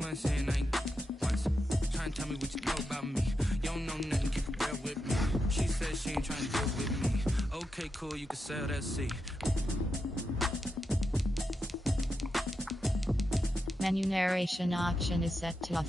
months in, I ain't once. Trying to tell me what you know about me. You don't know nothing, keep it real with me. She said she ain't trying to deal with me. Okay, cool, you can sell that seat. Menu narration option is set to off.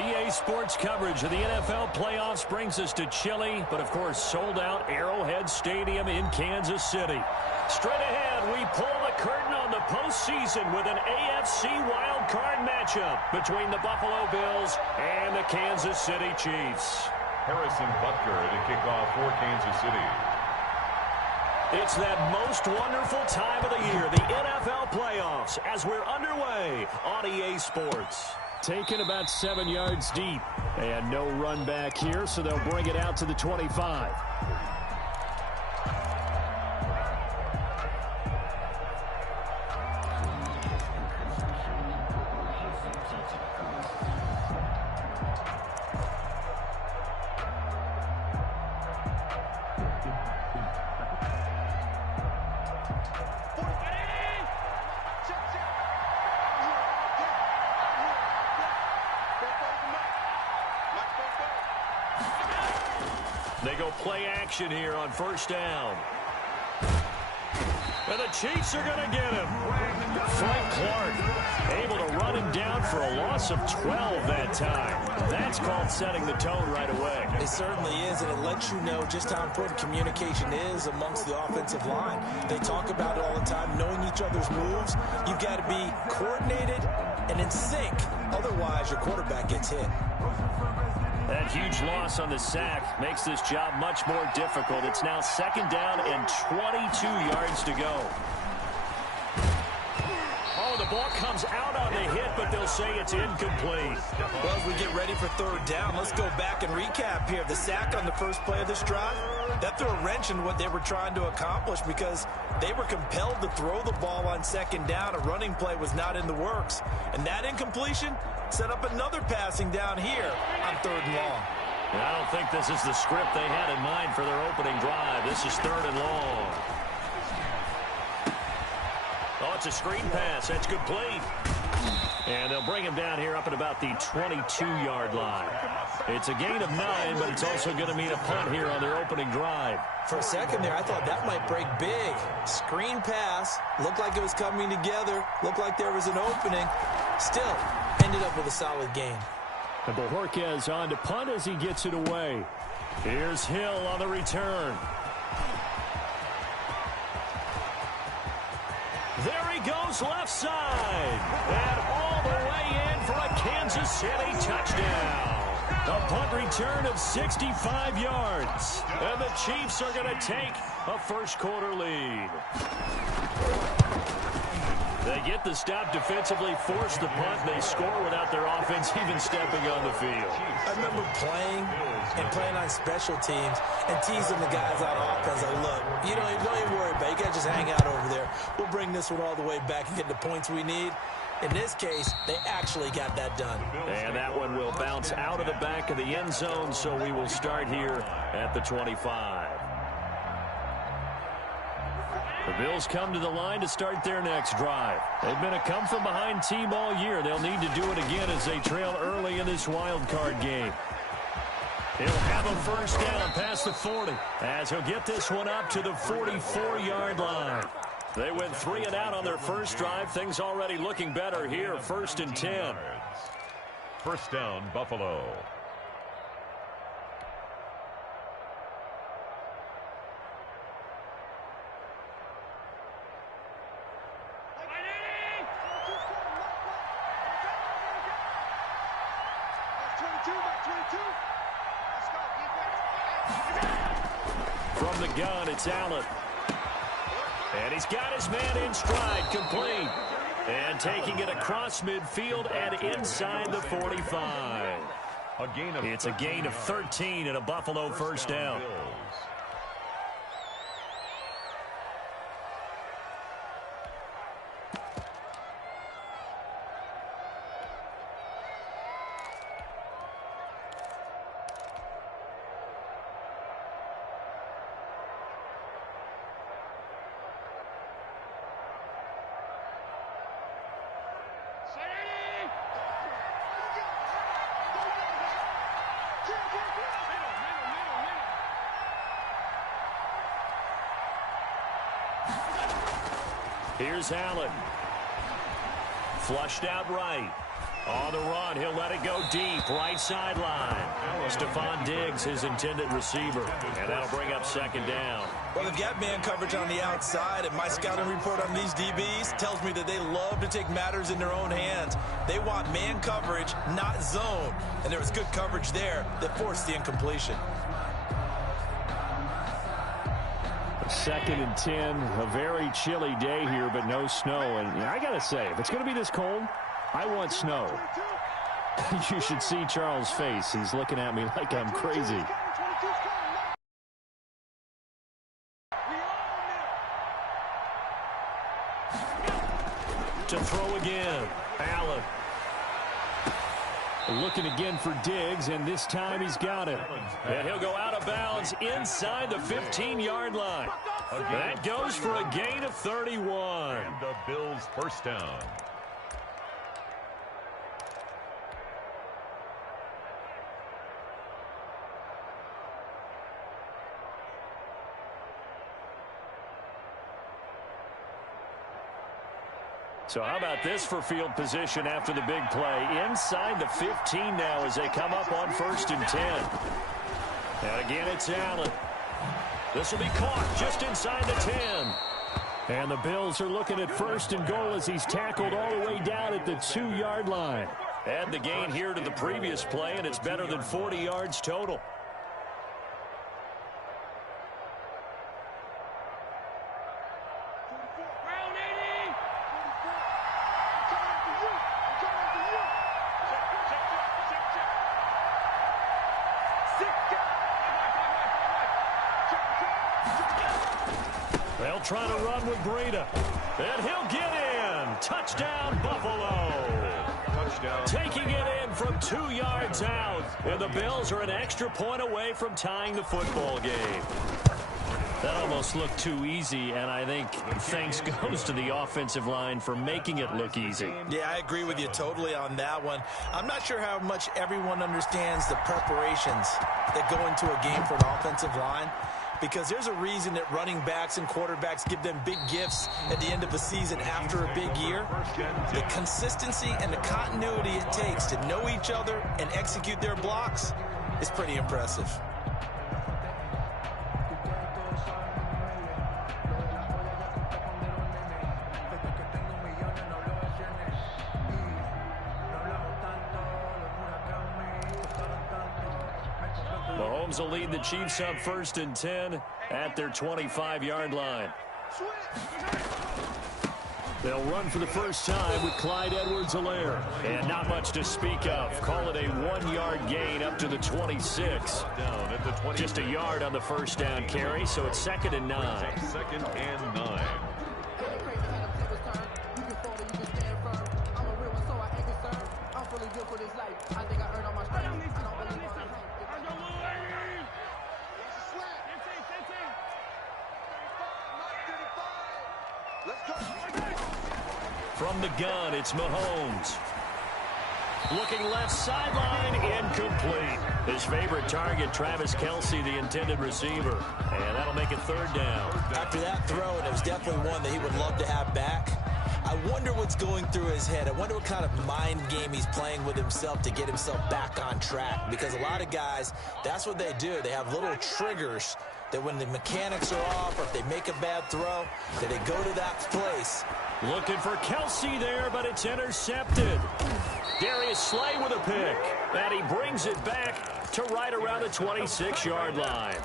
EA Sports coverage of the NFL playoffs brings us to Chile, but of course sold out Arrowhead Stadium in Kansas City. Straight ahead, we pull the curtain on the postseason with an AFC wildcard matchup between the Buffalo Bills and the Kansas City Chiefs. Harrison Butker to kick off for Kansas City. It's that most wonderful time of the year, the NFL playoffs, as we're underway on EA Sports. Taken about 7 yards deep. And no run back here, so they'll bring it out to the 25. They go play action here on first down. And the Chiefs are going to get him. Frank Clark able to run him down for a loss of 12 that time. That's called setting the tone right away. It certainly is, and it lets you know just how important communication is amongst the offensive line. They talk about it all the time, knowing each other's moves. You've got to be coordinated and in sync. Otherwise, your quarterback gets hit. That huge loss on the sack makes this job much more difficult. It's now 2nd down and 22 yards to go. Oh, the ball comes out on the hit, but they'll say it's incomplete. Well, as we get ready for 3rd down, let's go back and recap here. The sack on the first play of this drive, that threw a wrench in what they were trying to accomplish because they were compelled to throw the ball on 2nd down. A running play was not in the works. And that incompletion set up another passing down here on 3rd and long. I don't think this is the script they had in mind for their opening drive. This is 3rd and long. Oh, it's a screen pass. That's complete. And they'll bring him down here up at about the 22-yard line. It's a gain of 9, but it's also going to mean a punt here on their opening drive. For a second there, I thought that might break big. Screen pass. Looked like it was coming together. Looked like there was an opening. Still, ended up with a solid gain. And Bojorquez on to punt as he gets it away. Here's Hill on the return. There he goes left side. And all the way in for a Kansas City touchdown. A punt return of 65 yards. And the Chiefs are going to take a first-quarter lead. They get the stop defensively, force the punt. They score without their offense even stepping on the field. I remember playing on special teams and teasing the guys on offense. Like, look, you don't even worry about it. You guys just hang out over there. We'll bring this one all the way back and get the points we need. In this case, they actually got that done. And that one will bounce out of the back of the end zone, so we will start here at the 25. The Bills come to the line to start their next drive. They've been a come-from-behind team all year. They'll need to do it again as they trail early in this wild card game. He'll have a first down past the 40 as he'll get this one up to the 44-yard line. They went 3 and out on their first drive. Things already looking better here. 1st and 10. First down, Buffalo. From the gun, it's Allen. And he's got his man in stride, complete. And taking it across midfield and inside the 45. It's a gain of 13 and a Buffalo first down. Here's Allen. Flushed out right. On the run, he'll let it go deep. Right sideline. Stephon Diggs, his intended receiver. And that'll bring up 2nd down. Well, they've got man coverage on the outside, and my scouting report on these DBs tells me that they love to take matters in their own hands. They want man coverage, not zone. And there was good coverage there that forced the incompletion. 2nd and 10, a very chilly day here, but no snow. And I got to say, if it's going to be this cold, I want snow. You should see Charles' face. He's looking at me like I'm crazy. To throw again, Allen. Looking again for Diggs, and this time he's got it. And he'll go out of bounds inside the 15-yard line. That goes for a gain of 31. And the Bills first down. So how about this for field position after the big play? Inside the 15 now as they come up on 1st and 10. And again, it's Allen. This will be caught just inside the 10. And the Bills are looking at 1st and goal as he's tackled all the way down at the 2-yard line. Add the gain here to the previous play, and it's better than 40 yards total. They'll try to run with Breida. And he'll get in. Touchdown, Buffalo. Touchdown. Taking it in from 2 yards out. And the Bills are an extra point away from tying the football game. That almost looked too easy, and I think thanks goes to the offensive line for making it look easy. Yeah, I agree with you totally on that one. I'm not sure how much everyone understands the preparations that go into a game for an offensive line, because there's a reason that running backs and quarterbacks give them big gifts at the end of the season after a big year. The consistency and the continuity it takes to know each other and execute their blocks is pretty impressive. Mahomes will lead the Chiefs up 1st and 10 at their 25-yard line. They'll run for the first time with Clyde Edwards-Helaire. And not much to speak of. Call it a 1-yard gain up to the 26. Just a yard on the first down carry, so it's 2nd and 9. 2nd and 9. From the gun, it's Mahomes. Looking left sideline, incomplete. His favorite target, Travis Kelce, the intended receiver. And that'll make it 3rd down. After that throw, and it was definitely one that he would love to have back, I wonder what's going through his head. I wonder what kind of mind game he's playing with himself to get himself back on track. Because a lot of guys, that's what they do. They have little triggers that when the mechanics are off or if they make a bad throw, that they go to that place. Looking for Kelce there, but it's intercepted. Darius Slay with a pick. And he brings it back to right around the 26-yard line.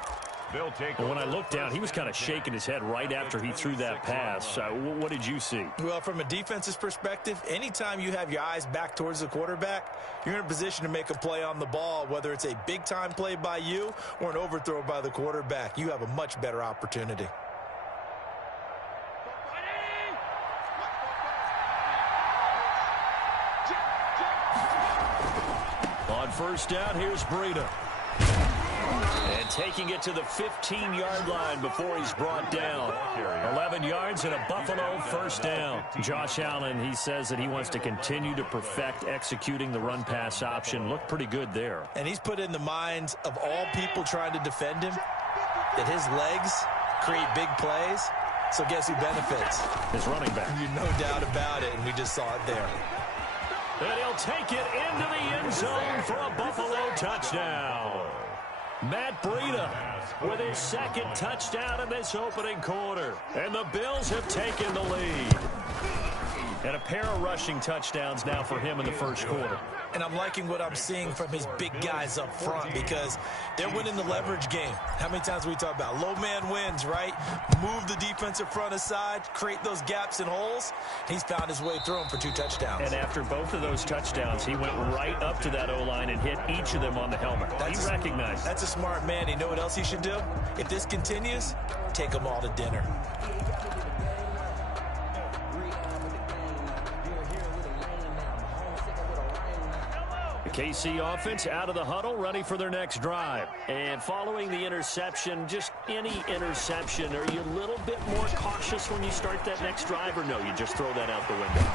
And when I looked down, he was kind of shaking his head right after he threw that pass. What did you see? Well, from a defense's perspective, anytime you have your eyes back towards the quarterback, you're in a position to make a play on the ball, whether it's a big-time play by you or an overthrow by the quarterback. You have a much better opportunity. On first down, here's Breida. And taking it to the 15-yard line before he's brought down. 11 yards and a Buffalo first down. Josh Allen, he says that he wants to continue to perfect executing the run-pass option. Looked pretty good there. And he's put in the minds of all people trying to defend him that his legs create big plays. So guess who benefits? His running back. No doubt about it, and we just saw it there. And he'll take it into the end zone for a Buffalo touchdown. Matt Breida with his 2nd touchdown in this opening quarter. And the Bills have taken the lead. And a pair of rushing touchdowns now for him in the first quarter. And I'm liking what I'm seeing from his big guys up front because they're winning the leverage game. How many times we talk about low man wins, right? Move the defensive front aside, create those gaps and holes. He's found his way through them for 2 touchdowns. And after both of those touchdowns, he went right up to that O-line and hit each of them on the helmet. He recognized. That's a smart man. You know what else he should do? If this continues, take them all to dinner. KC offense out of the huddle, ready for their next drive. And following the interception, just any interception, are you a little bit more cautious when you start that next drive, or no, you just throw that out the window?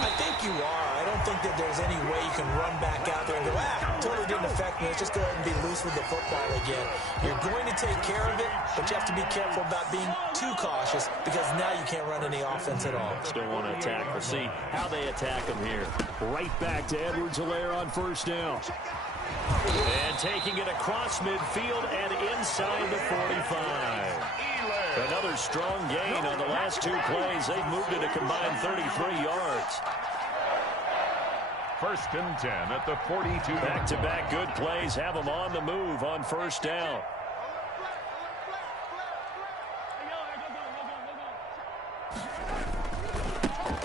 I think you are. I don't think that there's any way you can run back out there and go, totally didn't affect me. Let's just go ahead and be loose with the football again. You're going to take care of it, but you have to be careful about being too cautious because now you can't run any offense at all. Still want to attack. We'll see how they attack him here. Right back to Edwards-Helaire on first down. And taking it across midfield and inside the 45. Another strong gain on the last 2 plays. They've moved it a combined 33 yards. First and 10 at the 42. Back-to-back good plays have them on the move on first down.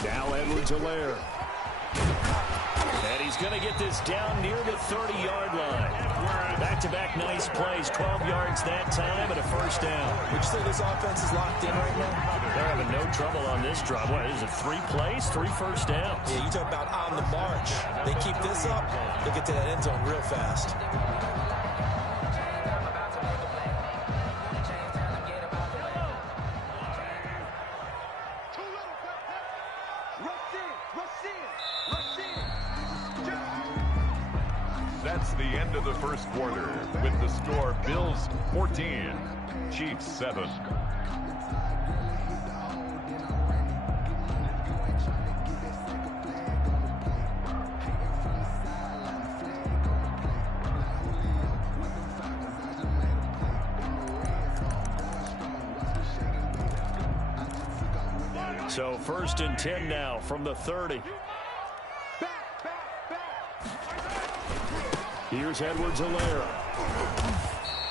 Now Edwards-Helaire. And he's going to get this down near the 30-yard line. Back-to-back nice plays, 12 yards that time and a first down. Would you say this offense is locked in right now? They're having no trouble on this drive. What is it, 3 plays, 3 first downs? Yeah, you talk about on the march. They keep this up, they'll get to that end zone real fast. That's the end of the first quarter with the score Bills 14, Chiefs 7. So first and 10 now from the 30. Here's Edwards-Helaire.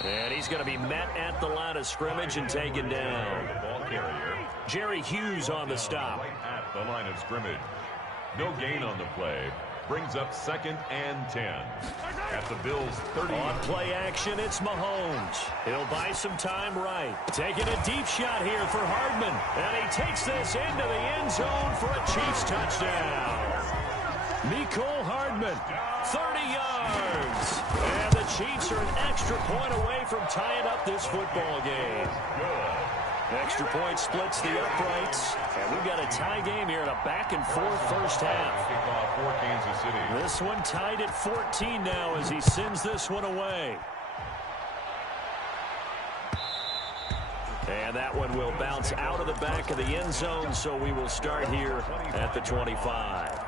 And he's going to be met at the line of scrimmage and taken down. Ball carrier. Jerry Hughes on the stop. Right at the line of scrimmage. No gain on the play. Brings up 2nd and 10. At the Bills 30. On play action, it's Mahomes. He'll buy some time right. Taking a deep shot here for Hardman. And he takes this into the end zone for a Chiefs touchdown. Mecole Hardman, 30 yards. And the Chiefs are an extra point away from tying up this football game. Extra point splits the uprights. And we've got a tie game here in a back-and-forth first half. Kickoff for Kansas City. This one tied at 14 now as he sends this one away. And that one will bounce out of the back of the end zone, so we will start here at the 25.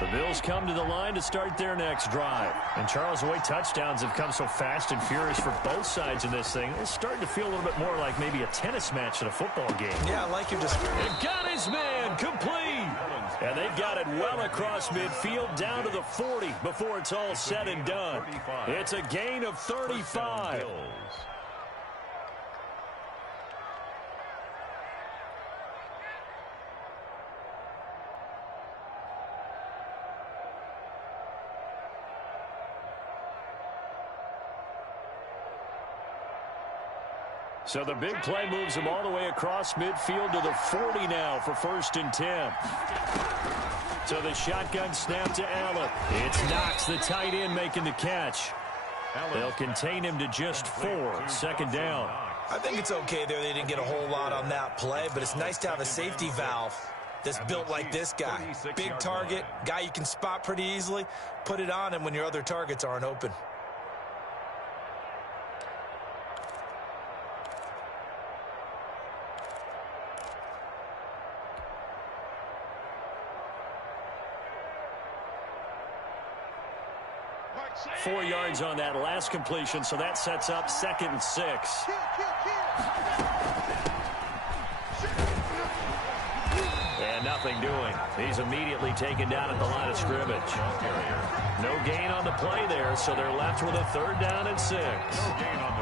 The Bills come to the line to start their next drive. And Charles, the way touchdowns have come so fast and furious for both sides in this thing, it's starting to feel a little bit more like maybe a tennis match than a football game. Yeah, I like your description. And got his man complete. And they've got it well across midfield down to the 40 before it's all said and done. It's a gain of 35. So the big play moves them all the way across midfield to the 40 now for first and 10. So the shotgun snap to Allen. It's Knox, the tight end, making the catch. They'll contain him to just 4. 2nd down. I think it's okay there. They didn't get a whole lot on that play, but it's nice to have a safety valve that's built like this guy. Big target, guy you can spot pretty easily. Put it on him when your other targets aren't open. Four yards on that last completion, so that sets up 2nd and 6. And nothing doing. He's immediately taken down at the line of scrimmage. No gain on the play there, so they're left with a 3rd down and 6.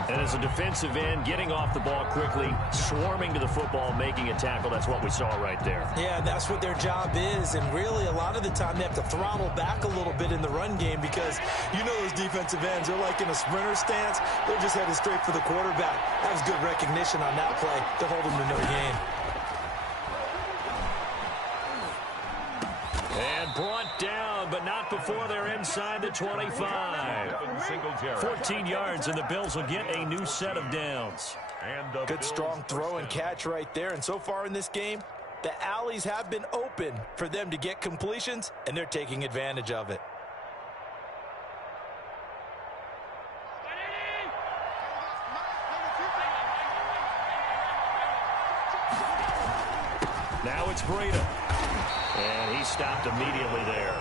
And as a defensive end, getting off the ball quickly, swarming to the football, making a tackle, that's what we saw right there. Yeah, that's what their job is, and really a lot of the time they have to throttle back a little bit in the run game because you know those defensive ends, they're like in a sprinter stance. They're just headed straight for the quarterback. That was good recognition on that play to hold them to no gain. And brought down, but not before they're inside the 25. 14 yards, and the Bills will get a new set of downs. Good strong throw and catch right there. And so far in this game, the alleys have been open for them to get completions, and they're taking advantage of it. Now it's Breida. And he stopped immediately there.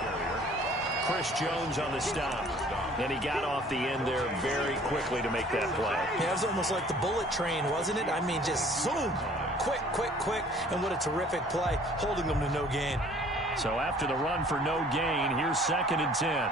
Chris Jones on the stop. And he got off the end there very quickly to make that play. Yeah, it was almost like the bullet train, wasn't it? I mean, just zoom, quick, quick, quick. And what a terrific play, holding them to no gain. So after the run for no gain, here's 2nd and 10.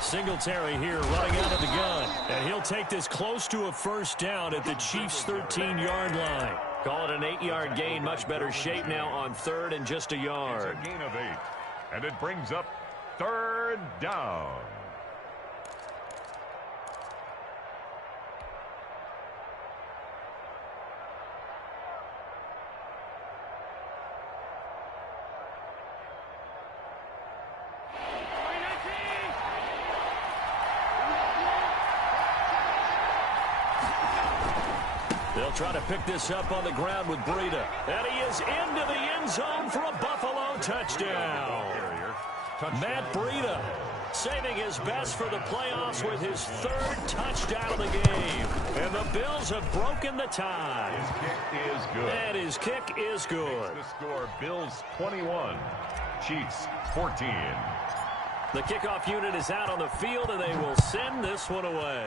Singletary here running out of the gun. And he'll take this close to a first down at the Chiefs' 13-yard line. Call it an 8-yard gain. Much better shape now on 3rd and just a yard. It's a gain of 8. And it brings up 3rd down. They'll try to pick this up on the ground with Breida. And he is into the end zone for a Buffalo touchdown. Matt Breida saving his best for the playoffs with his 3rd touchdown of the game. And the Bills have broken the tie. His kick is good. And his kick is good. The score, Bills 21, Chiefs 14. The kickoff unit is out on the field, and they will send this one away.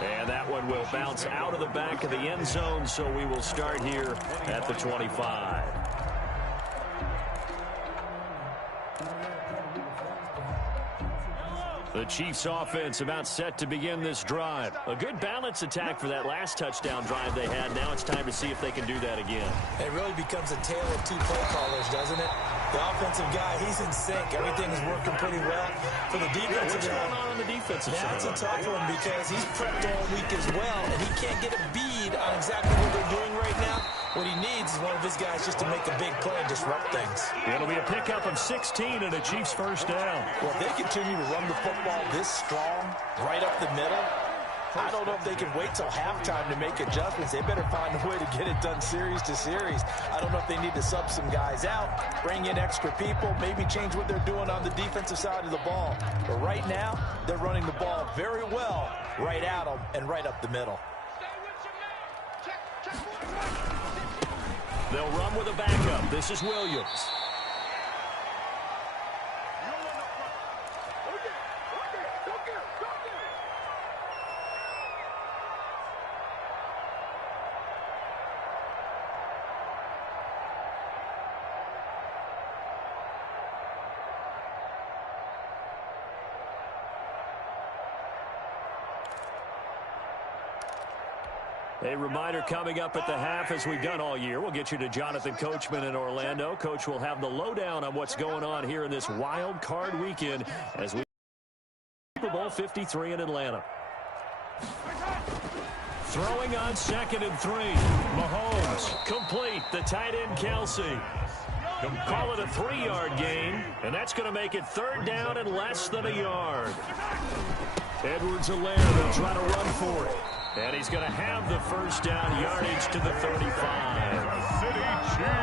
And that one will bounce out of the back of the end zone, so we will start here at the 25. The Chiefs offense about set to begin this drive. A good balance attack for that last touchdown drive they had. Now it's time to see if they can do that again. It really becomes a tale of 2 play callers, doesn't it? The offensive guy, he's in sync. Everything is working pretty well. For the defensive What's going on the defensive side? That's a tough one because he's prepped all week as well, and he can't get a bead on exactly what they're doing right now. What he needs is one of his guys just to make a big play and disrupt things. It'll be a pickup of 16 and a Chiefs first down. Well, if they continue to run the football this strong, right up the middle, I don't know if they can wait till halftime to make adjustments. They better find a way to get it done series to series. I don't know if they need to sub some guys out, bring in extra people, maybe change what they're doing on the defensive side of the ball. But right now, they're running the ball very well right at them and right up the middle. They'll run with a backup. This is Williams. A reminder coming up at the half, as we've done all year. We'll get you to Jonathan Coachman in Orlando. Coach will have the lowdown on what's going on here in this wild card weekend as we Super Bowl 53 in Atlanta. Throwing on 2nd and 3. Mahomes complete. The tight end Kelsey. Call it a 3-yard gain, and that's going to make it 3rd down and less than a yard. Edwards-Helaire, they'll try to run for it. And he's going to have the first down, yardage to the 35.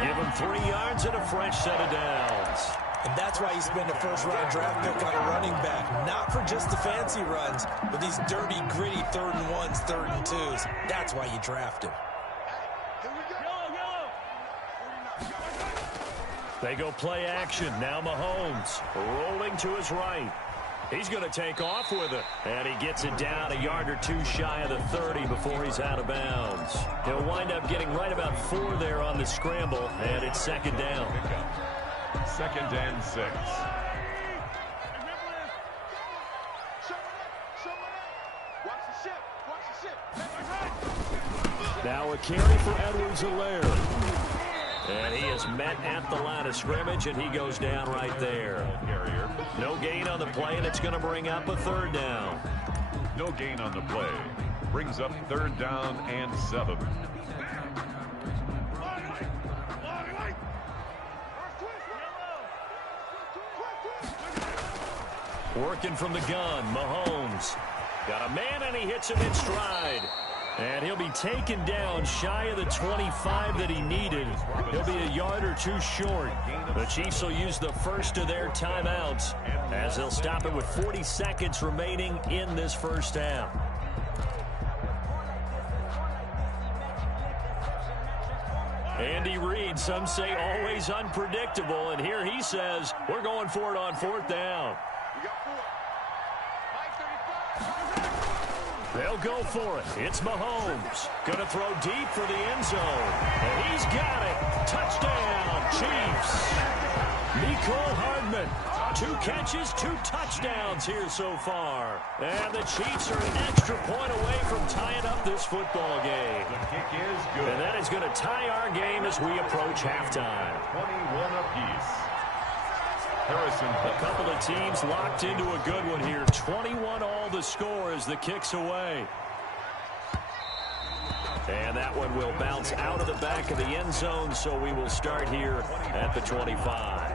Give him 3 yards and a fresh set of downs. And that's why you spend a first-round draft pick on a running back. Not for just the fancy runs, but these dirty, gritty 3rd and 1s, 3rd and 2s. That's why you draft him. They go play action. Now Mahomes rolling to his right. He's going to take off with it. And he gets it down a yard or 2 shy of the 30 before he's out of bounds. He'll wind up getting right about 4 there on the scramble, and it's 2nd down. 2nd and 6. Now a carry for Edwards-Helaire. And he is met at the line of scrimmage, and he goes down right there. No gain on the play, and it's going to bring up a 3rd down. No gain on the play. Brings up 3rd down and 7. Working from the gun, Mahomes. Got a man, and he hits him in stride. And he'll be taken down shy of the 25 that he needed. He'll be a yard or 2 short. The Chiefs will use the first of their timeouts as they'll stop it with 40 seconds remaining in this first half. Andy Reid, some say always unpredictable, and here he says we're going for it on 4th down. They'll go for it. It's Mahomes. Going to throw deep for the end zone. And he's got it. Touchdown, Chiefs. Mecole Hardman. 2 catches, 2 touchdowns here so far. And the Chiefs are an extra point away from tying up this football game. The kick is good. And that is going to tie our game as we approach halftime. 21 apiece. Harrison. A couple of teams locked into a good one here. 21 all the score as the kick's away. And that one will bounce out of the back of the end zone, so we will start here at the 25.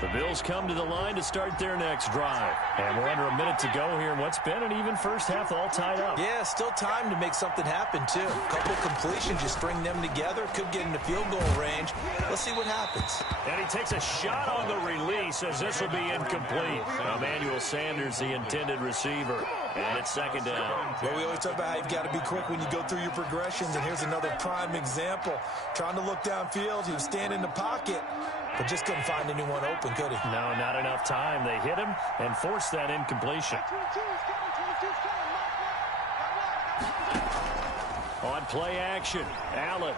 The Bills come to the line to start their next drive. And we're under a minute to go here in what's been an even first half, all tied up. Yeah, still time to make something happen, too. A couple completions, you string them together, could get into field goal range. Let's see what happens. And he takes a shot on the release as this will be incomplete. Emmanuel Sanders, the intended receiver. And it's 2nd down. Well, we always talk about how you've got to be quick when you go through your progressions, and here's another prime example. Trying to look downfield, he was standing in the pocket, but just couldn't find anyone open, could he? No, not enough time. They hit him and forced that incompletion. On play action, Allen.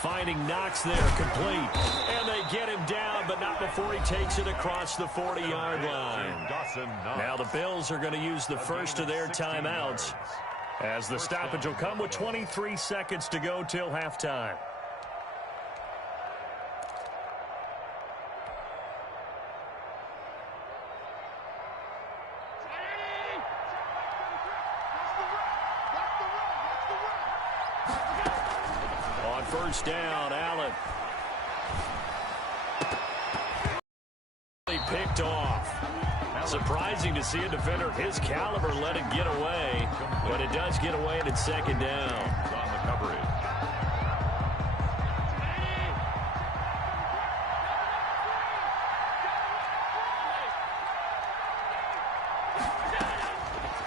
Finding Knox there, complete. And they get him down, but not before he takes it across the 40-yard line. Now the Bills are going to use the first of their timeouts, as the stoppage will come with 23 seconds to go till halftime. First down, Allen. He picked off. Surprising to see a defender of his caliber let it get away, but it does get away and it's 2nd down. On the coverage.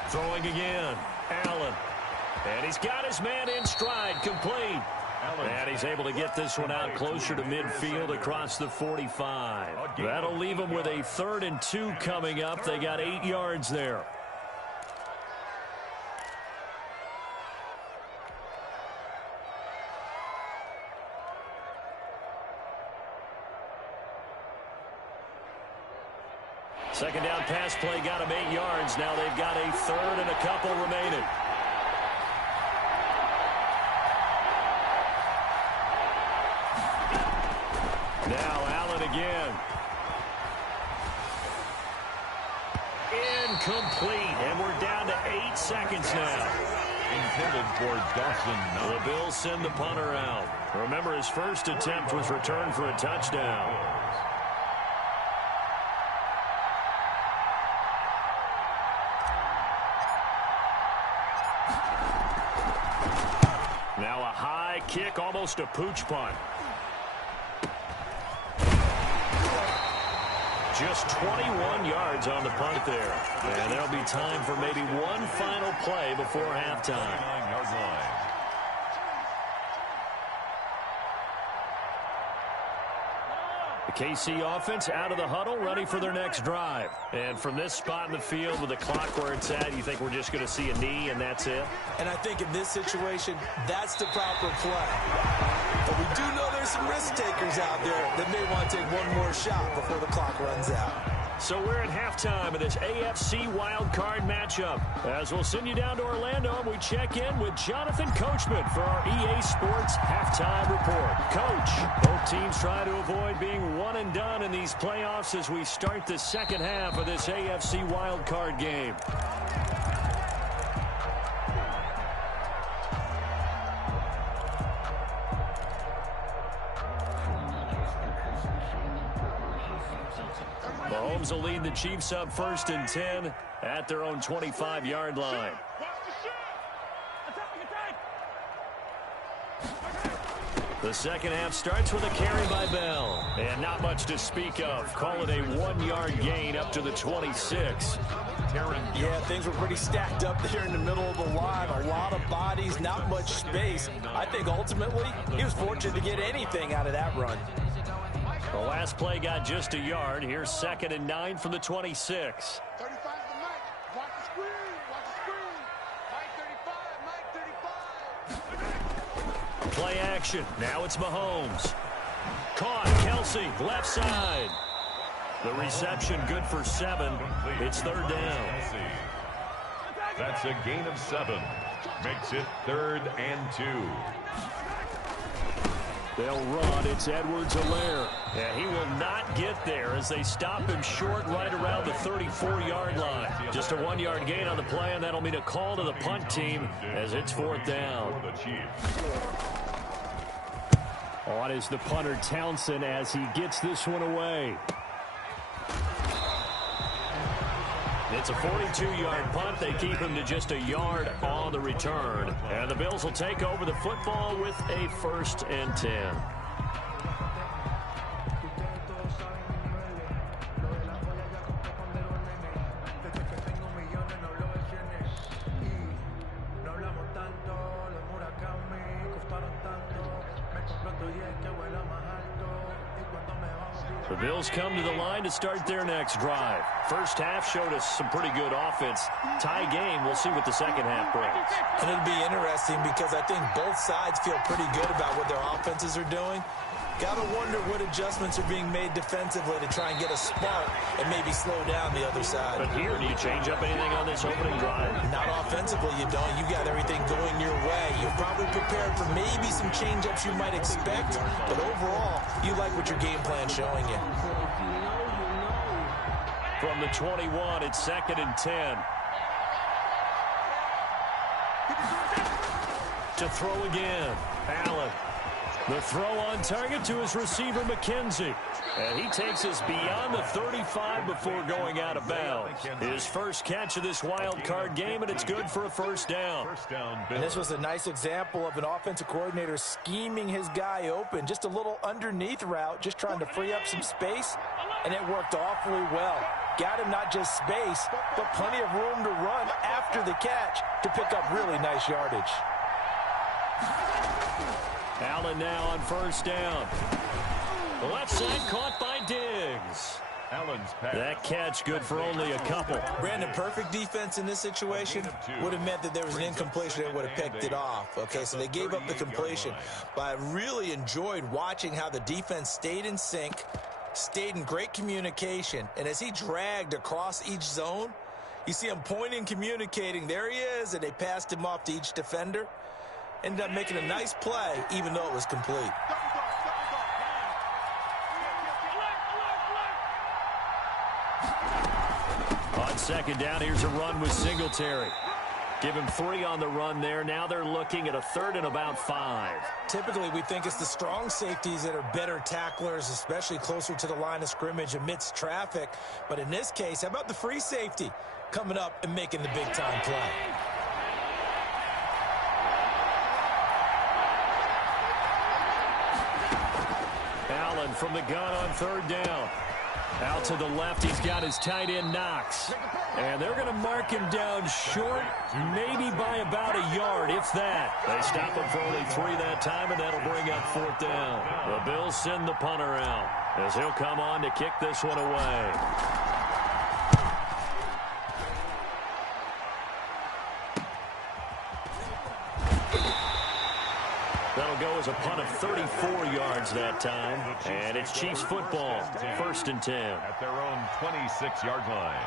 Throwing again, Allen. And he's got his man in stride, complete. And he's able to get this one out closer to midfield across the 45. That'll leave them with a 3rd and 2 coming up. They got 8 yards there. Second down pass play got them 8 yards. Now they've got a 3rd and a couple remaining. Now Allen again. Incomplete. And we're down to 8 seconds now. Intended for Dawson Knox. The Bills send the punter out. Remember, his first attempt was returned for a touchdown. Now a high kick, almost a pooch punt. Just 21 yards on the punt there. And there'll be time for maybe one final play before halftime. 9-yard line. The KC offense out of the huddle, ready for their next drive. And from this spot in the field with the clock where it's at, you think we're just going to see a knee and that's it? And I think in this situation, that's the proper play. But we do know there's some risk takers out there that may want to take one more shot before the clock runs out. So we're at halftime of this AFC Wild Card matchup. As we'll send you down to Orlando, and we check in with Jonathan Coachman for our EA Sports Halftime Report. Coach, both teams try to avoid being one and done in these playoffs as we start the second half of this AFC Wild Card game. Mahomes will lead the Chiefs up 1st and 10 at their own 25-yard line. The second half starts with a carry by Bell. And not much to speak of. Call it a 1-yard gain up to the 26. Yeah, things were pretty stacked up there in the middle of the line. A lot of bodies, not much space. I think ultimately he was fortunate to get anything out of that run. The last play got just a yard. Here's 2nd and 9 from the 26. 35 to Mike. Watch the screen. Watch the screen. Mike 35. Mike 35. Play action. Now it's Mahomes. Caught. Kelsey, left side. The reception good for 7. It's 3rd down. That's a gain of 7. Makes it 3rd and 2. They'll run. It's Edwards-Helaire. And he will not get there as they stop him short right around the 34-yard line. Just a 1-yard gain on the play, and that'll mean a call to the punt team as it's 4th down. On is the punter Townsend as he gets this one away. It's a 42-yard punt. They keep him to just a yard on the return. And the Bills will take over the football with a 1st and 10. The Bills come to the line to start their next drive. First half showed us some pretty good offense. Tie game. We'll see what the second half brings. And it'll be interesting because I think both sides feel pretty good about what their offenses are doing. Got to wonder what adjustments are being made defensively to try and get a spark and maybe slow down the other side. But here, do you change up anything on this opening drive? Not offensively, you don't. You got everything going your way. You're probably prepared for maybe some change-ups you might expect, but overall, you like what your game plan's showing you. From the 21, it's 2nd and 10. To throw again, Allen. The throw on target to his receiver, McKenzie. And he takes us beyond the 35 before going out of bounds. His first catch of this wild card game, and it's good for a 1st down. And this was a nice example of an offensive coordinator scheming his guy open. Just a little underneath route, just trying to free up some space, and it worked awfully well. Got him not just space, but plenty of room to run after the catch to pick up really nice yardage. Allen now on 1st down. The left side caught by Diggs. Allen's pass. That catch good for only a couple. Brandon, perfect defense in this situation would have meant that there was an incompletion that would have picked it off. Okay, so they gave up the completion. But I really enjoyed watching how the defense stayed in sync, stayed in great communication. And as he dragged across each zone, you see him pointing, communicating. There he is, and they passed him off to each defender. Ended up making a nice play, even though it was complete. On 2nd down, here's a run with Singletary. Give him 3 on the run there. Now they're looking at a 3rd and about 5. Typically, we think it's the strong safeties that are better tacklers, especially closer to the line of scrimmage amidst traffic. But in this case, how about the free safety coming up and making the big-time play? Allen from the gun on 3rd down. Out to the left, he's got his tight end, Knox. And they're going to mark him down short, maybe by about a yard, if that. They stop him for only 3 that time, and that'll bring up 4th down. The Bills send the punter out as he'll come on to kick this one away. That'll go as a punt of 34 yards that time. And it's Chiefs football, 1st and 10. At their own 26-yard line.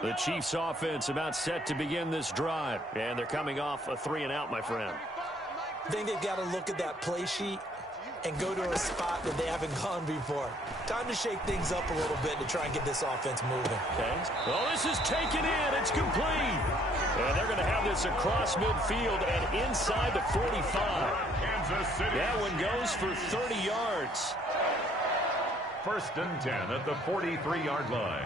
The Chiefs offense about set to begin this drive. And thee coming off a 3-and-out, my friend. I think they've got to look at that play sheet and go to a spot that they haven't gone before. Time to shake things up a little bit to try and get this offense moving. Okay. Well, this is taken in. It's complete. And they're going to have this across midfield and inside the 45. Kansas City. That one goes for 30 yards. First and 10 at the 43-yard line.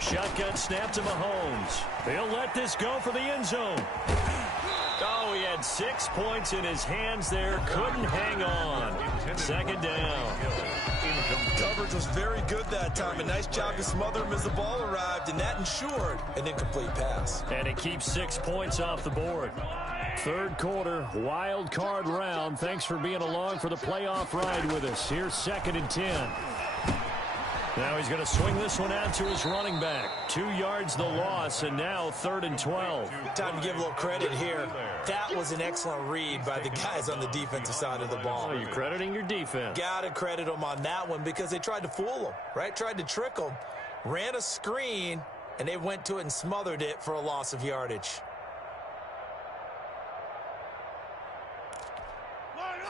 Shotgun snap to Mahomes. He'll let this go for the end zone. Oh, he had 6 points in his hands there. Couldn't hang on. Second down. Coverage was very good that time. A nice job to smother him as the ball arrived, and that ensured an incomplete pass. And it keeps 6 points off the board. Third quarter, wild card round. Thanks for being along for the playoff ride with us. Here's second and 10. Now he's going to swing this one out to his running back. 2 yards the loss, and now third and 12. Time to give a little credit here. That was an excellent read by the guys on the defensive side of the ball. Oh, you're crediting your defense. Got to credit them on that one because they tried to fool him, right? Tried to trick him. Ran a screen, and they went to it and smothered it for a loss of yardage.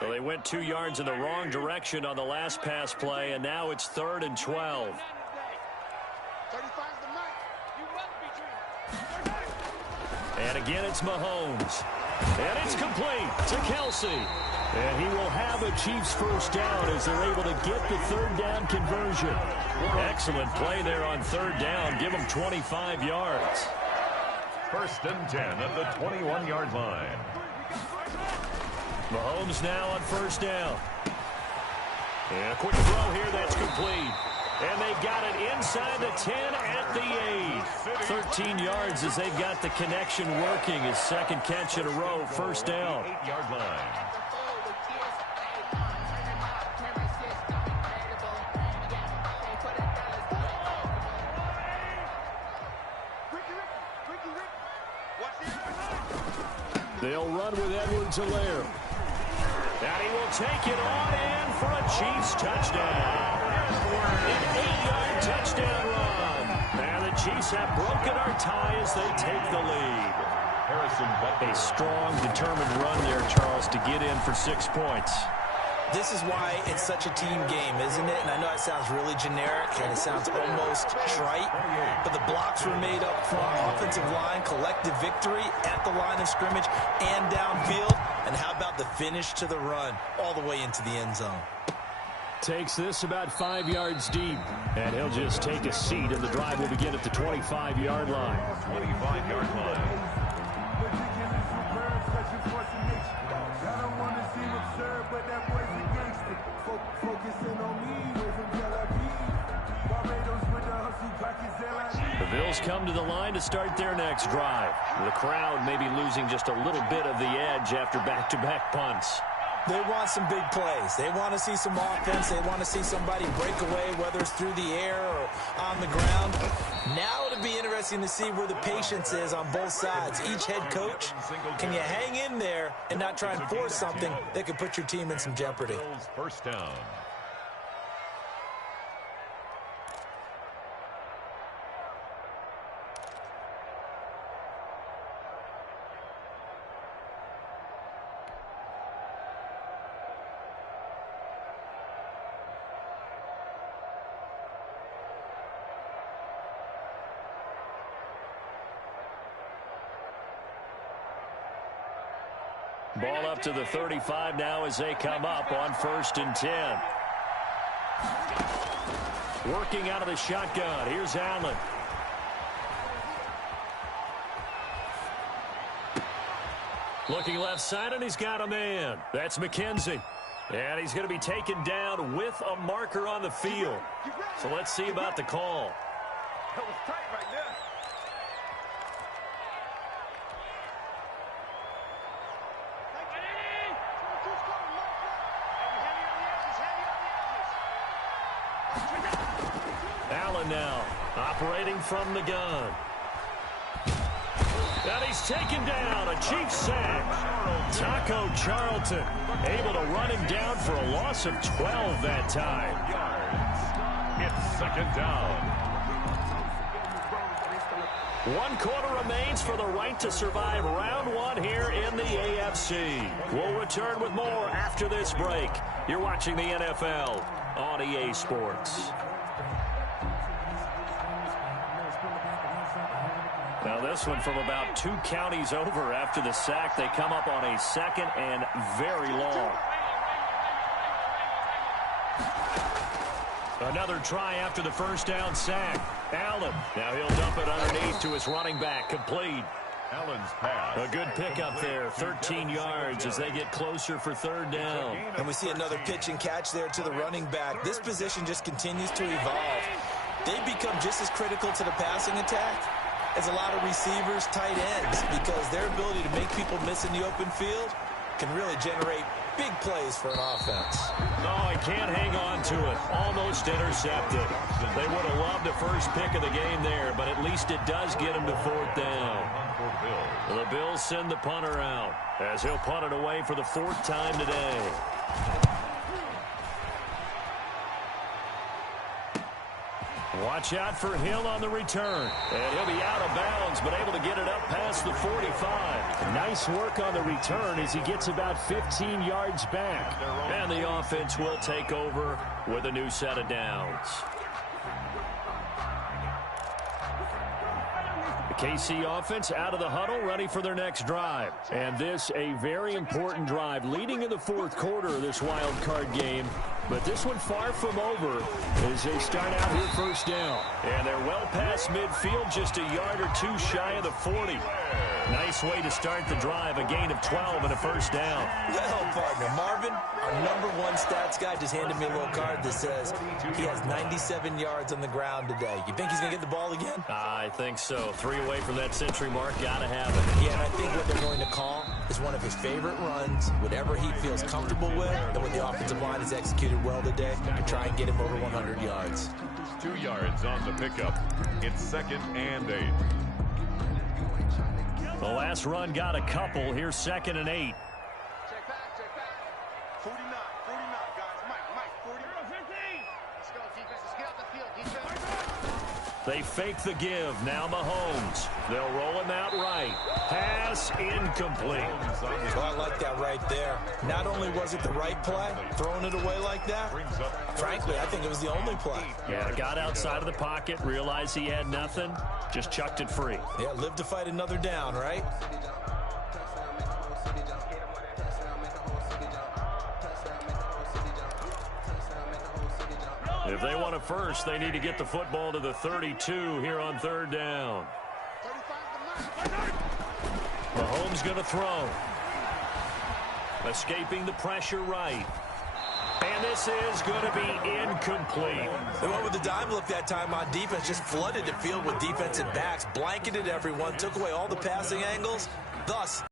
So they went 2 yards in the wrong direction on the last pass play, and now it's third and 12. And again, it's Mahomes. And it's complete to Kelsey. And he will have a Chiefs first down as they're able to get the third down conversion. Excellent play there on third down. Give them 25 yards. First and 10 at the 21-yard line. Mahomes now on first down. And a quick throw here that's complete. And they got it inside the 10 at the 8. 13 yards as they've got the connection working. His second catch in a row, first down. 8-yard line. They'll run with Edwards-Helaire. And he will take it on in for a Chiefs touchdown. An 8-yard touchdown run. And the Chiefs have broken our tie as they take the lead. A strong, determined run there, Charles, to get in for 6 points. This is why it's such a team game, isn't it? And I know it sounds really generic and it sounds almost trite, but the blocks were made up front, offensive line, collective victory at the line of scrimmage and downfield. And how about the finish to the run all the way into the end zone? Takes this about 5 yards deep, and he'll just take a seat, and the drive will begin at the 25-yard line. 25-yard line. The Bills come to the line to start their next drive. The crowd may be losing just a little bit of the edge after back-to-back punts. They want some big plays. They want to see some offense. They want to see somebody break away, whether it's through the air or on the ground. Now it'll be interesting to see where the patience is on both sides. Each head coach, can you hang in there and not try and force something that could put your team in some jeopardy? First down. Ball up to the 35 now as they come up on first and 10. Working out of the shotgun. Here's Allen. Looking left side, and he's got a man. That's McKenzie. And he's going to be taken down with a marker on the field. So let's see about the call. That was tight right there. Allen now operating from the gun. And he's taken down. A Chiefs sack. Taco Charlton able to run him down for a loss of 12 that time. It's second down. 1 quarter remains for the right to survive round 1 here in the AFC. We'll return with more after this break. You're watching the NFL on EA Sports. Now this one from about 2 counties over after the sack. They come up on a 2nd and very long. Another try after the first down sack. Allen. Now he'll dump it underneath to his running back. Complete. Allen's pass. A good pickup there. 13 yards as they get closer for 3rd down. And we see another pitch and catch there to the running back. This position just continues to evolve. They become just as critical to the passing attack as a lot of receivers, tight ends, because their ability to make people miss in the open field can really generate big plays for an offense. No, I can't hang on to it. Almost intercepted. They would have loved the first pick of the game there, but at least it does get them to 4th down. The Bills send the punter out as he'll punt it away for the 4th time today. Watch out for Hill on the return. And he'll be out of bounds, but able to get it up past the 45. Nice work on the return as he gets about 15 yards back. And the offense will take over with a new set of downs. The KC offense out of the huddle, ready for their next drive. And this a very important drive leading in the 4th quarter of this wild card game. But this one far from over as they start out here 1st down. And they're well past midfield, just a yard or 2 shy of the 40. Nice way to start the drive, a gain of 12 and a 1st down. Well, partner, Marvin, our #1 stats guy just handed me a little card that says he has 97 yards on the ground today. You think he's going to get the ball again? I think so. 3 away from that century mark. Got to have it. Yeah, and I think what they're going to call is one of his favorite runs, whatever he feels comfortable with, and what the offensive line has executed well today to try and get him over 100 yards. 2 yards on the pickup. It's 2nd and 8. The last run got a couple. Here's 2nd and 8. Check back, check back. 49, guys. Mike, 40. 15. Let's go, defense. Let's get out the field. Defense. They fake the give. Now Mahomes. They'll roll him out right. Pass incomplete. Well, I like that right there. Not only was it the right play, throwing it away like that, frankly, I think it was the only play. Yeah, got outside of the pocket, realized he had nothing, just chucked it free. Yeah, live to fight another down, right? If they want it first, they need to get the football to the 32 here on 3rd down. 35 to 9. Mahomes going to throw. Escaping the pressure right. And this is going to be incomplete. They went with the dime look that time on defense, just flooded the field with defensive backs, blanketed everyone, took away all the passing angles, thus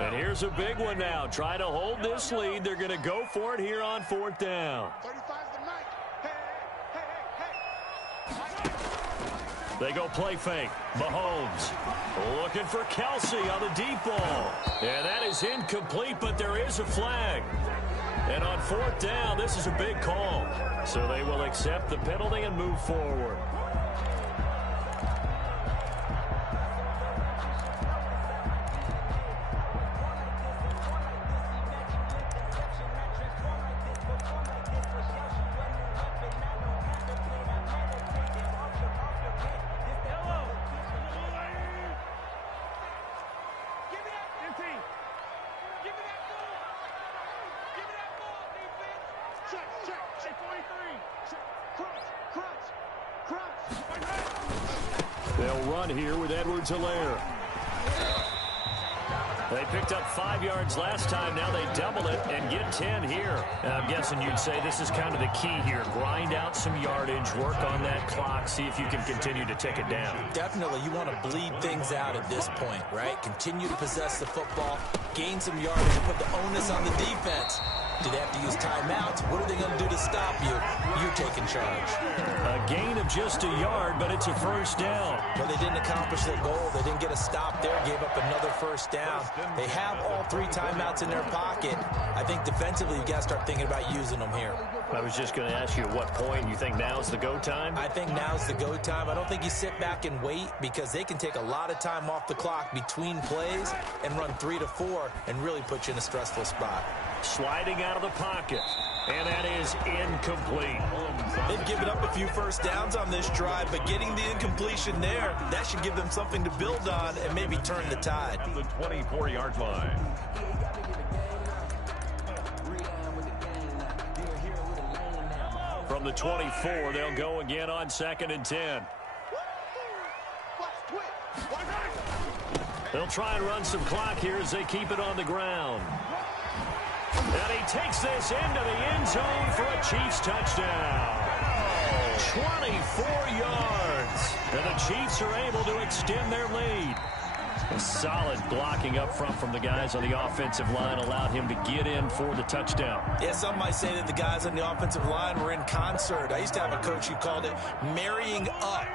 and here's a big one now. Try to hold this lead. They're going to go for it here on 4th down. 35 to 9. Hey. They go play fake. Mahomes looking for Kelsey on the deep ball. And that is incomplete, but there is a flag. And on 4th down, this is a big call. So they will accept the penalty and move forward. They'll run here with Edwards-Helaire. They picked up 5 yards last time. Now they double it and get 10 here. I'm guessing you'd say this is kind of the key here. Grind out some yardage, work on that clock, see if you can continue to tick it down. Definitely, you want to bleed things out at this point, right? Continue to possess the football, gain some yardage, and put the onus on the defense. Do they have to use timeouts? What are they going to do to stop you? You're taking charge. A gain of just a yard, but it's a 1st down. Well, they didn't accomplish their goal. They didn't get a stop there, gave up another 1st down. They have all 3 timeouts in their pocket. I think defensively, you've got to start thinking about using them here. I was just going to ask you at what point you think now's the go time? I think now's the go time. I don't think you sit back and wait because they can take a lot of time off the clock between plays and run 3 to 4 and really put you in a stressful spot. Sliding out of the pocket. And that is incomplete. They've given up a few first downs on this drive, but getting the incompletion there, that should give them something to build on and maybe turn the tide. At the 24-yard line. From the 24, they'll go again on 2nd and 10. They'll try and run some clock here as they keep it on the ground. And he takes this into the end zone for a Chiefs touchdown. 24 yards. And the Chiefs are able to extend their lead. A solid blocking up front from the guys on the offensive line allowed him to get in for the touchdown. Yeah, some might say that the guys on the offensive line were in concert. I used to have a coach who called it marrying up,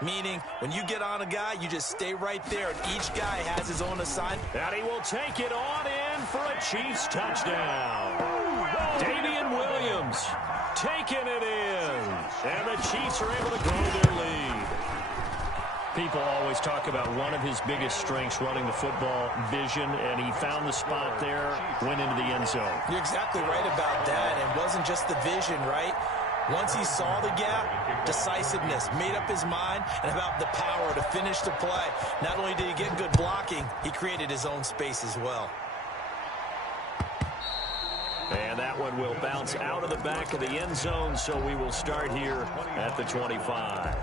meaning when you get on a guy, you just stay right there, and each guy has his own assignment. And he will take it on in for a Chiefs touchdown. Damian Williams taking it in. And the Chiefs are able to grow their lead. People always talk about one of his biggest strengths running the football, vision, and he found the spot there, went into the end zone. You're exactly right about that. It wasn't just the vision, right? Once he saw the gap, decisiveness, made up his mind, and about the power to finish the play. Not only did he get good blocking, he created his own space as well. And that one will bounce out of the back of the end zone, so we will start here at the 25.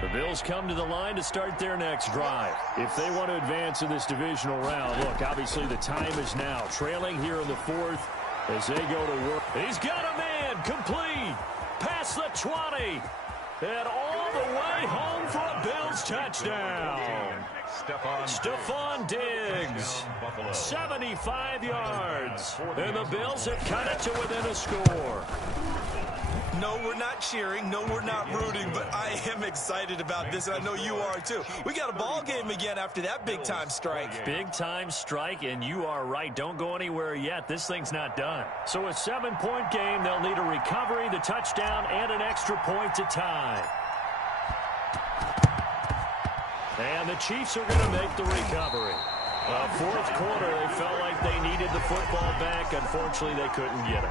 The Bills come to the line to start their next drive. If they want to advance in this divisional round, look, obviously the time is now. Trailing here in the 4th as they go to work. He's got a man complete. Past the 20. And all the way home for a Bills touchdown. Stephon Diggs, 75 yards. And the Bills have cut it to within a score. No, we're not cheering. No, we're not rooting, but I am excited about this, and I know you are too. We got a ball game again after that big-time strike. Big-time strike, and you are right. Don't go anywhere yet. This thing's not done. So a 7-point game, they'll need a recovery, the touchdown, and an extra point to tie. And the Chiefs are going to make the recovery. 4th quarter, they felt like they needed the football back. Unfortunately, they couldn't get it.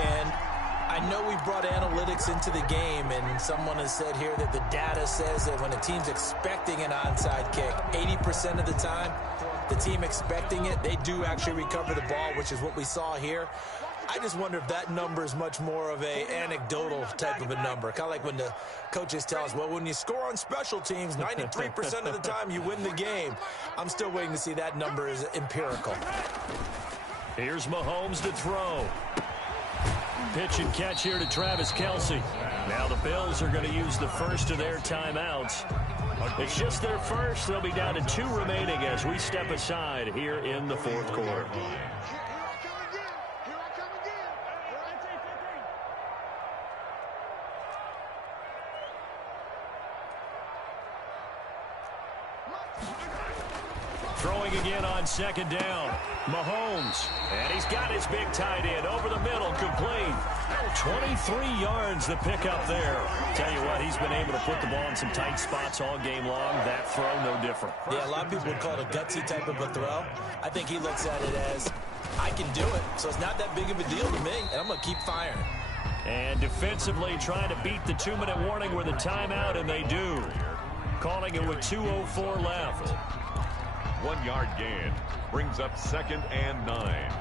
And I know we brought analytics into the game, and someone has said here that the data says that when a team's expecting an onside kick, 80% of the time, the team expecting it, they do actually recover the ball, which is what we saw here. I just wonder if that number is much more of a anecdotal type of a number. Kind of like when the coaches tell us, well, when you score on special teams, 93% of the time you win the game. I'm still waiting to see that number is empirical. Here's Mahomes to throw. Pitch and catch here to Travis Kelce. Now the Bills are going to use the first of their timeouts. It's just their first. They'll be down to 2 remaining as we step aside here in the 4th quarter. Throwing again on 2nd down. Mahomes. And he's got his big tight end over the middle, complete. 23 yards the pickup there. Tell you what, he's been able to put the ball in some tight spots all game long. That throw, no different. Yeah, a lot of people would call it a gutsy type of a throw. I think he looks at it as, I can do it, so it's not that big of a deal to me, and I'm going to keep firing. And defensively trying to beat the 2-minute warning with a timeout, and they do. Calling it with 2:04 left. 1-yard gain brings up 2nd and 9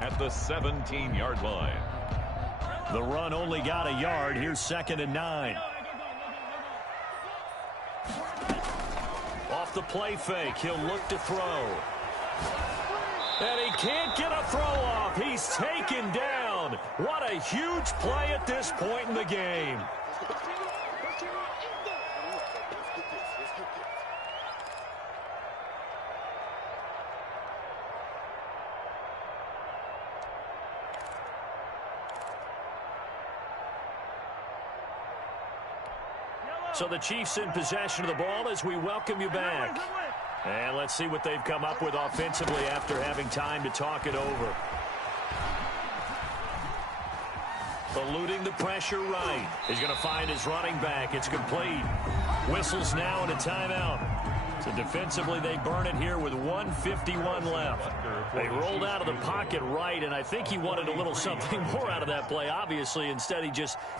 at the 17-yard line. The run only got a yard. Here's 2nd and 9. Off the play fake, he'll look to throw. And he can't get a throw off. He's taken down. What a huge play at this point in the game. So the Chiefs in possession of the ball as we welcome you back. And let's see what they've come up with offensively after having time to talk it over. Eluding the pressure right. He's going to find his running back. It's complete. Whistles now and a timeout. So defensively, they burn it here with 1:51 left. They rolled out of the pocket right, and I think he wanted a little something more out of that play, obviously. Instead, he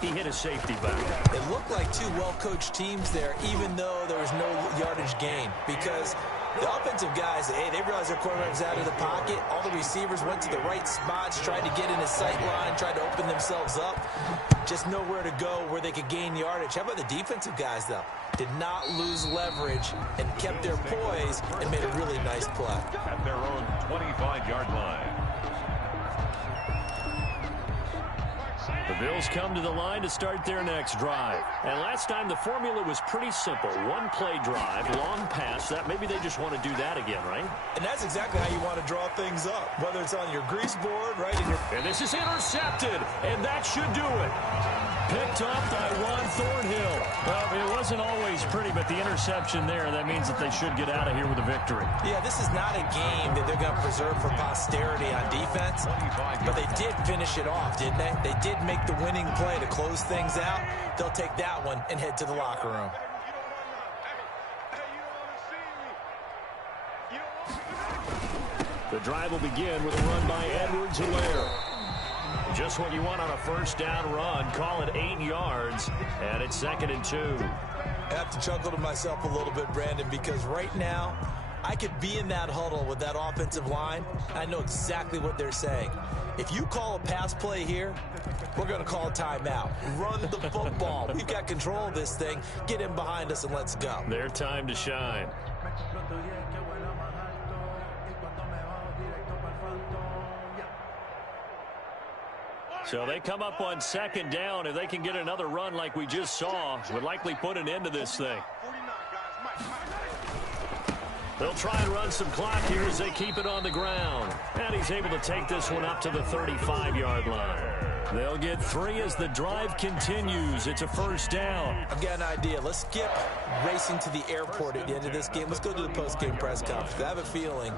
hit his safety back. It looked like two well-coached teams there, even though there was no yardage gain, because the offensive guys, hey, they realized their quarterback was out of the pocket. All the receivers went to the right spots, tried to get in his sight line, tried to open themselves up. Just nowhere to go where they could gain yardage. How about the defensive guys, though? Did not lose leverage and kept their poise and made a really nice play. At their own 25-yard line. The Bills come to the line to start their next drive. And last time the formula was pretty simple. One-play drive, long pass. That maybe they just want to do that again, right? And that's exactly how you want to draw things up, whether it's on your grease board, right? And this is intercepted, and that should do it. Picked up by Juan Thornhill. Well, it wasn't always pretty, but the interception there, that means that they should get out of here with a victory. Yeah, this is not a game that they're going to preserve for posterity on defense, but they did finish it off, didn't they? They did make the winning play to close things out. They'll take that one and head to the locker room. The drive will begin with a run by Edwards-Helaire. Just what you want on a first down run. Call it 8 yards, and it's 2nd and 2. I have to chuckle to myself a little bit, Brandon, because right now I could be in that huddle with that offensive line. I know exactly what they're saying. If you call a pass play here, we're going to call a timeout. Run the football. We've got control of this thing. Get in behind us and let's go. Their time to shine. So they come up on 2nd down. If they can get another run like we just saw, would likely put an end to this thing. They'll try and run some clock here as they keep it on the ground. And he's able to take this one up to the 35-yard line. They'll get 3 as the drive continues. It's a first down. I've got an idea. Let's skip racing to the airport at the end of this game. Let's go to the post-game press conference. I have a feeling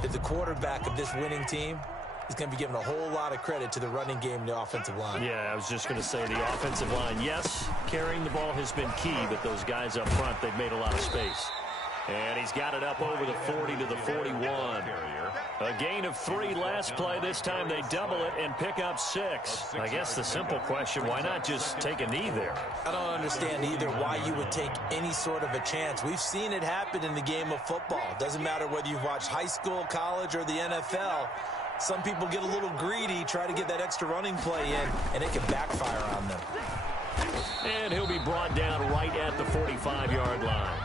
that the quarterback of this winning team is going to be given a whole lot of credit to the running game and the offensive line. Yeah, I was just going to say the offensive line. Yes, carrying the ball has been key, but those guys up front, they've made a lot of space. And he's got it up over the 40 to the 41. A gain of 3 last play. This time they double it and pick up 6. I guess the simple question, why not just take a knee there? I don't understand either why you would take any sort of a chance. We've seen it happen in the game of football. Doesn't matter whether you've watched high school, college, or the NFL. Some people get a little greedy, try to get that extra running play in, and it can backfire on them. And he'll be brought down right at the 45-yard line.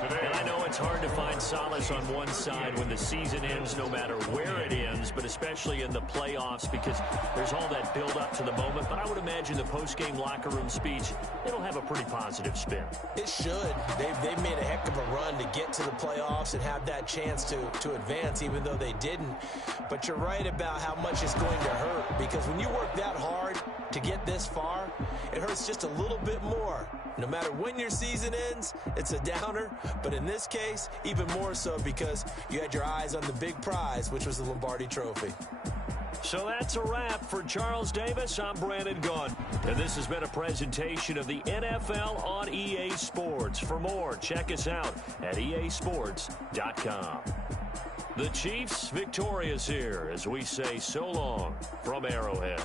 And I know it's hard to find solace on one side when the season ends, no matter where it ends, but especially in the playoffs, because there's all that build up to the moment. But I would imagine the post-game locker room speech, it'll have a pretty positive spin. It should. They've made a heck of a run to get to the playoffs and have that chance to advance, even though they didn't. But you're right about how much it's going to hurt, because when you work that hard to get this far, it hurts just a little bit more. No matter when your season ends, it's a downer. But in this case, even more so because you had your eyes on the big prize, which was the Lombardi Trophy. So that's a wrap for Charles Davis. I'm Brandon Gaudin. And this has been a presentation of the NFL on EA Sports. For more, check us out at easports.com. The Chiefs victorious here as we say so long from Arrowhead.